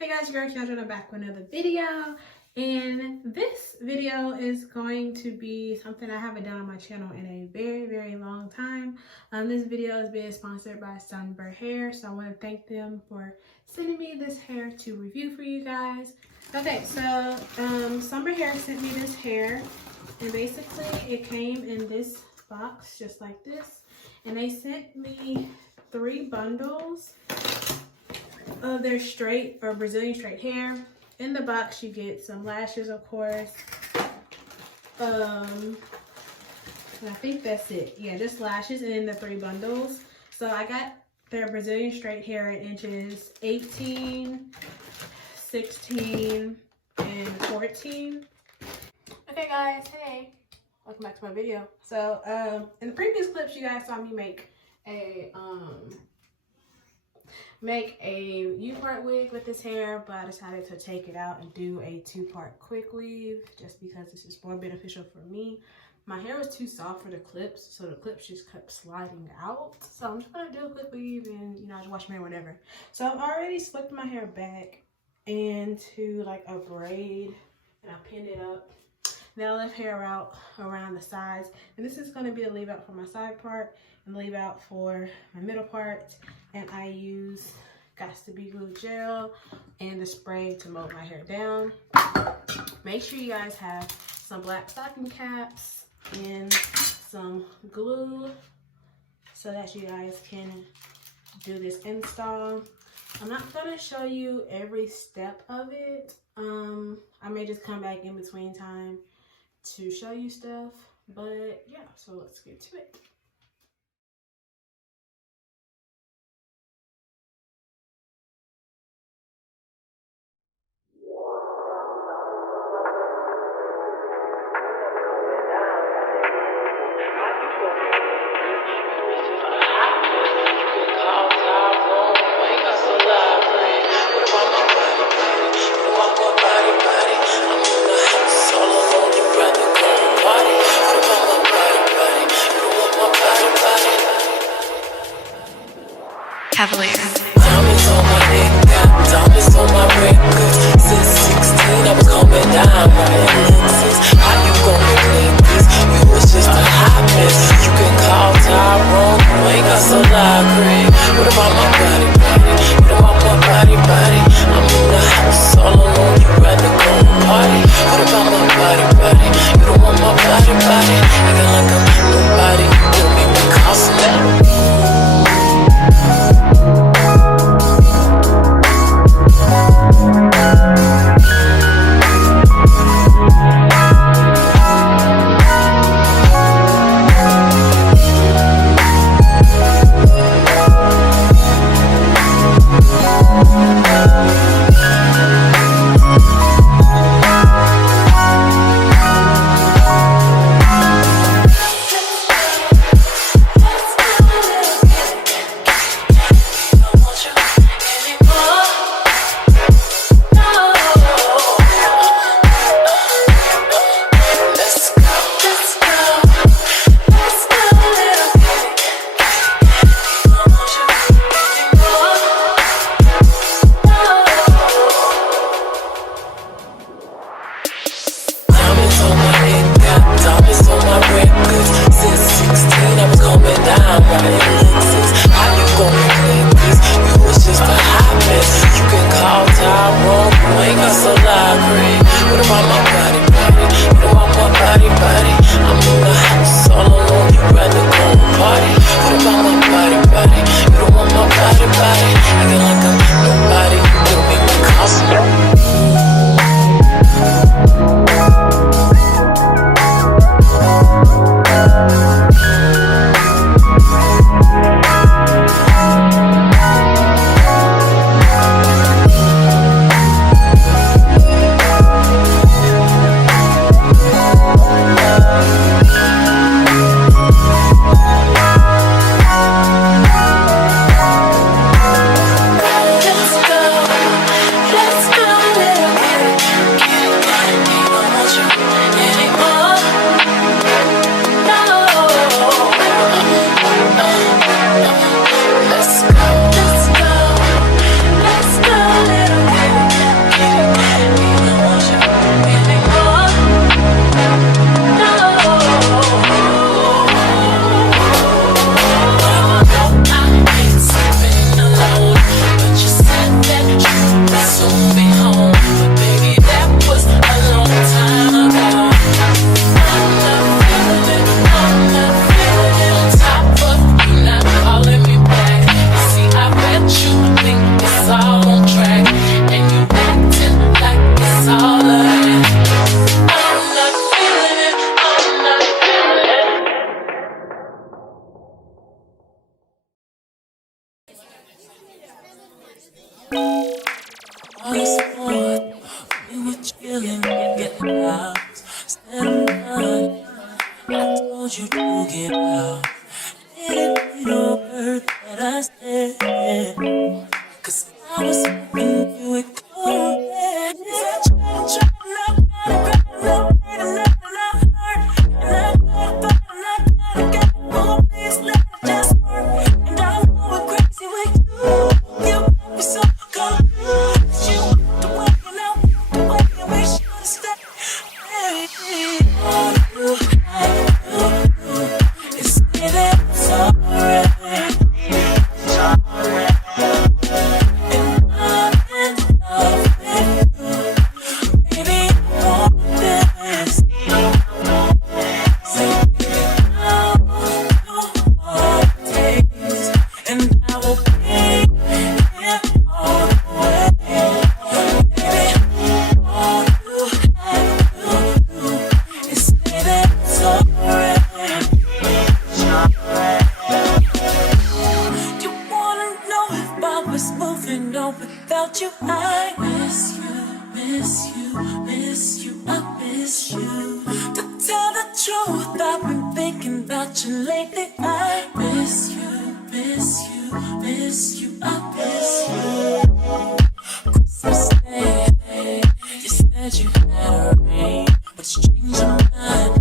Hey guys, your girl Kendra, I'm back with another video, and this video is going to be something I haven't done on my channel in a very long time. This video is being sponsored by Sunber hair, so I want to thank them for sending me this hair to review for you guys. Okay, so Sunber hair sent me this hair, and basically it came in this box just like this, and they sent me 3 bundles of their straight or Brazilian straight hair. In the box you get some lashes, of course, and I think that's it. Yeah, just lashes in the 3 bundles. So I got their Brazilian straight hair in inches 18, 16, and 14. Okay guys, hey, welcome back to my video. So in the previous clips you guys saw me make a U-part wig with this hair, but I decided to take it out and do a 2-part quick weave just because this is more beneficial for me. My hair was too soft for the clips, so the clips just kept sliding out. So I'm just gonna do a quick weave and, you know, I just wash my hair whenever. So I've already slicked my hair back into like a braid and I pinned it up. Then I left hair out around the sides, and this is going to be a leave out for my side part and leave out for my middle part. And I use Gots to Be Glue gel and the spray to mold my hair down. Make sure you guys have some black stocking caps and some glue so that you guys can do this install. I'm not going to show you every step of it. I may just come back in between time to show you stuff, but yeah, so let's get to it. Diamonds on my neck, got diamonds on my record. Since 16, I was coming down with lenses. How you gonna clean this? You was just a hot mess. You can call Tyrone, you ain't got so loud, Craig. What about my body? What about my body? I'm in the house all alone, you rather go to party. What about my body? You don't want my body. Acting like I'm nobody, you don't make me cost that. all this more. We were chilling, get out. Instead of none, I told you to get out. Didn't mean a word that I said, 'cause I was hoping you would go there. I tried, and I got more, please let it just work. And I'm going crazy with you. You got me so confused. You walked away and I walked away and we should've stayed. All you have to do is say that I'm sorry. And I'm in love with you. Baby, I want this. Say, I want all it takes, and I will be here all the way. Baby, all you have to do is say that it's alright. You wanna know if I was moving on without you? I miss you, miss you, miss you, I miss you. To tell the truth, I've been thinking about you lately. I miss you, miss you, miss you, I miss you. Christmas Day, you said you had a ring, but you changed your mind.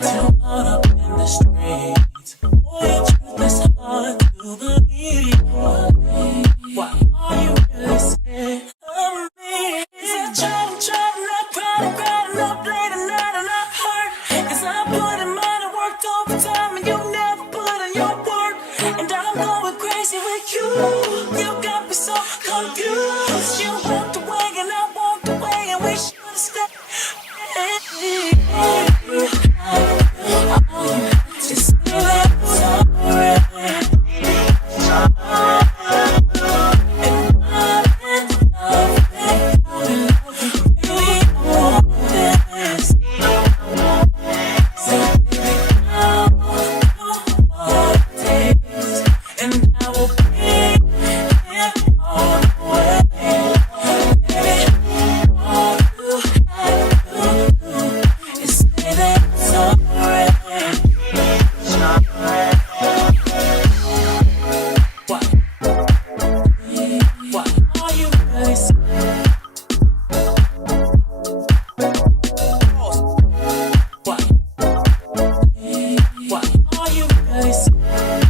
Still caught up in the streets. Boy, your truth is hard to believe. Why are you really scared of me? 'Cause I tried, and I cried, and I played the night, and I hurt. 'Cause I put in mine and worked overtime, and you never put in your work. And I'm going crazy with you. You got me so confused. You walked away and I walked away, and we should've stayed. Just say that I'm sorry. And I'm in love with you. Baby, I want this. Say, baby, I want all it takes, and I will be here all the way. Baby, all you have to do is say that it's alright. What are you really saying? What are you really saying?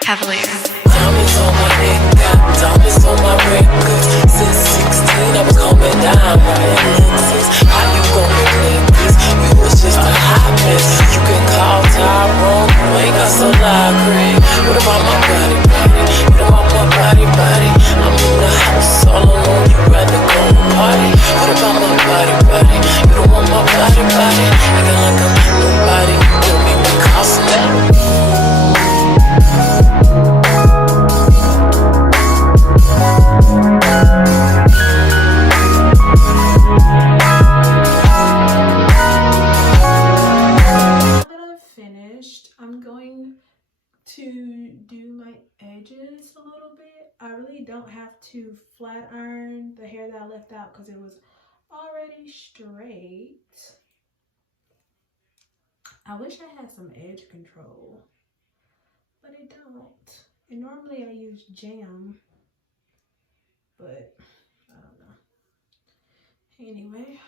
Cavalier. Diamonds on my neck, got diamonds on my record. Since 16, I was coming down with lenses. How you gonna clean this? You was just a hot mess. You can call Tyrone, you ain't got so loud, Craig. What about my body? What about my body? I'm in the house all alone, you rather go to party. What about my body? You don't want my body. Acting like I'm nobody, you don't make me cost that. Now that I've finished, I'm going to do my edges a little bit. I really don't have to flat iron the hair that I left out because it was already straight. I wish I had some edge control, but I don't. And normally I use jam, but I don't know. Anyway.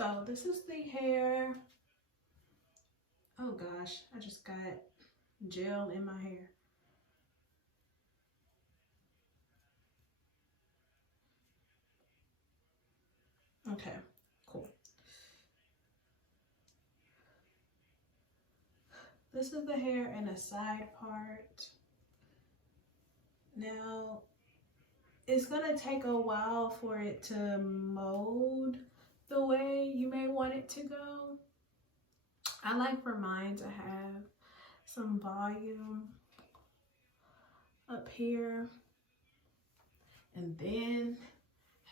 So this is the hair. Oh gosh, I just got gel in my hair. Okay, cool. This is the hair and the side part. Now, it's gonna take a while for it to mold the way you may want it to go. I like for mine to have some volume up here and then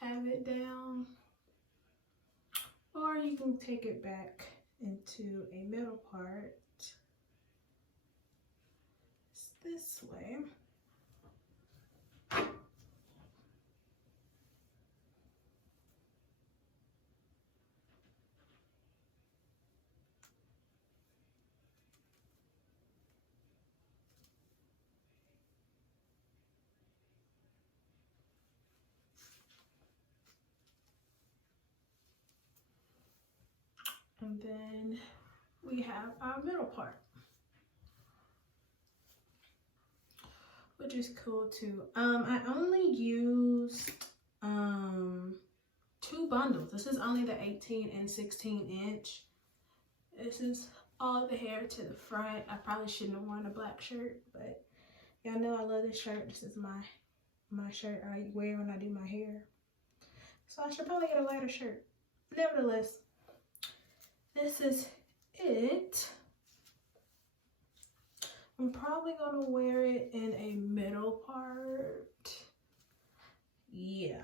have it down. Or you can take it back into a middle part. It's this way. And then we have our middle part, which is cool too. I only used 2 bundles. This is only the 18 and 16 inch. This is all the hair to the front. I probably shouldn't have worn a black shirt, but y'all know I love this shirt. This is my shirt I wear when I do my hair. So I should probably get a lighter shirt. Nevertheless, this is it. I'm probably gonna wear it in a middle part. Yeah,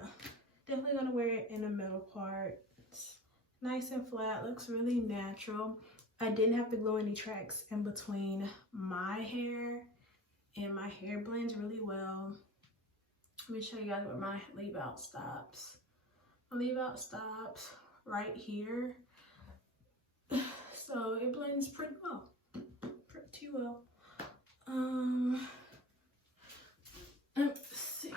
definitely gonna wear it in a middle part. It's nice and flat, looks really natural. I didn't have to glue any tracks in between my hair, and my hair blends really well. Let me show you guys where my leave out stops. My leave out stops right here. So it blends pretty well. Pretty well. Let's see.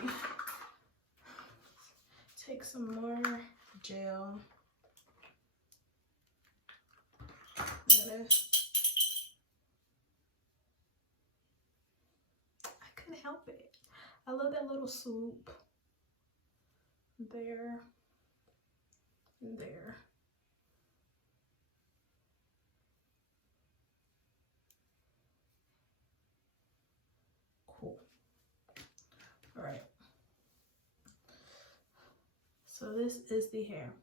Take some more gel. I couldn't help it. I love that little swoop. There. And there. Cool. All right. So this is the hair.